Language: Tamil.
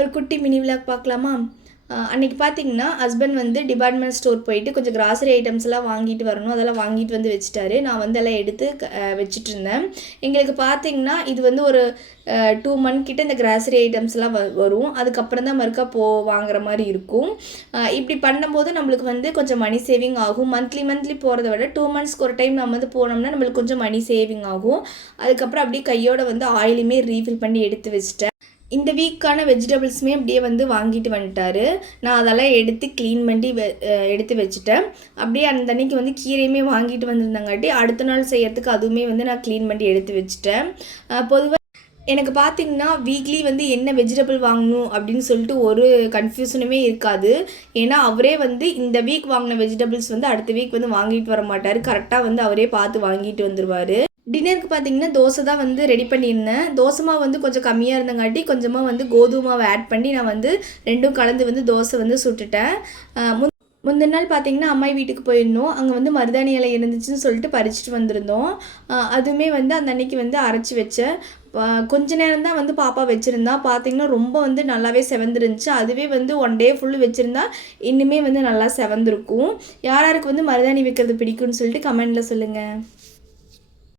ஒரு குட்டி மினி விலாக் பார்க்கலாமா? அன்றைக்கி பார்த்தீங்கன்னா ஹஸ்பண்ட் வந்து டிபார்ட்மெண்ட் ஸ்டோர் போயிட்டு கொஞ்சம் கிராசரி ஐட்டம்ஸ்லாம் வாங்கிட்டு வரணும். அதெல்லாம் வாங்கிட்டு வந்து வச்சுட்டாரு. நான் வந்து எல்லாம் எடுத்து வச்சுட்ருந்தேன். எங்களுக்கு பார்த்தீங்கன்னா இது வந்து ஒரு 2 மந்த் கிட்ட இந்த கிராசரி ஐட்டம்ஸ்லாம் வரும். அதுக்கப்புறம் தான் மறுக்கா வாங்குற மாதிரி இருக்கும். இப்படி பண்ணும்போது நம்மளுக்கு வந்து கொஞ்சம் மணி சேவிங் ஆகும். மந்த்லி போகிறத விட 2 மந்த்ஸ்க்கு ஒரு டைம் நம்ம வந்து போனோம்னா நம்மளுக்கு கொஞ்சம் மணி சேவிங் ஆகும். அதுக்கப்புறம் அப்படியே கையோட வந்து ஆயிலுமே ரீஃபில் பண்ணி எடுத்து வச்சுட்டேன். இந்த வீக்கான வெஜிடபிள்ஸுமே அப்படியே வந்து வாங்கிட்டு வந்துட்டார். நான் அதெல்லாம் எடுத்து க்ளீன் பண்ணி எடுத்து வச்சுட்டேன். அப்படியே அந்த அன்னைக்கு வந்து கீரையுமே வாங்கிட்டு வந்திருந்தாங்காட்டி அடுத்த நாள் செய்யறதுக்கு அதுவுமே வந்து நான் க்ளீன் பண்ணி எடுத்து வச்சுட்டேன். பொதுவாக எனக்கு பார்த்திங்கன்னா வீக்லி வந்து என்ன வெஜிடபிள் வாங்கணும் அப்படின்னு சொல்லிட்டு ஒரு கன்ஃபியூஷனுமே இருக்காது. ஏன்னா அவரே வந்து இந்த வீக் வாங்கின வெஜிடபிள்ஸ் வந்து அடுத்த வீக் வந்து வாங்கிட்டு வர மாட்டார். கரெக்டாக வந்து அவரே பார்த்து வாங்கிட்டு வந்துடுவார். டின்னருக்கு பார்த்தீங்கன்னா தோசை தான் வந்து ரெடி பண்ணியிருந்தேன். தோசை மாவு வந்து கொஞ்சம் கம்மியாக இருந்தங்காட்டி கொஞ்சமாக வந்து கோதுமை மாவு ஆட் பண்ணி நான் வந்து ரெண்டும் கலந்து வந்து தோசை வந்து சுட்டுட்டேன். முந்தின நாள் பார்த்தீங்கன்னா அம்மாயி வீட்டுக்கு போயிருந்தோம். அங்கே வந்து மருதாணி இலை இருந்துச்சுன்னு சொல்லிட்டு பறிச்சுட்டு வந்திருந்தோம். அதுவுமே வந்து அந்த அன்னைக்கு வந்து அரைச்சி வச்சேன். கொஞ்ச நேரம் தான் வந்து பாப்பா வச்சுருந்தா. பார்த்தீங்கன்னா ரொம்ப வந்து நல்லாவே செவந்துருந்துச்சு. அதுவே வந்து 1 டே ஃபுல்லு வச்சுருந்தா இன்னுமே வந்து நல்லா செவந்திருக்கும். யாராருக்கு வந்து மருதாணி வைக்கிறது பிடிக்கும்னு சொல்லிட்டு கமெண்டில் சொல்லுங்கள்.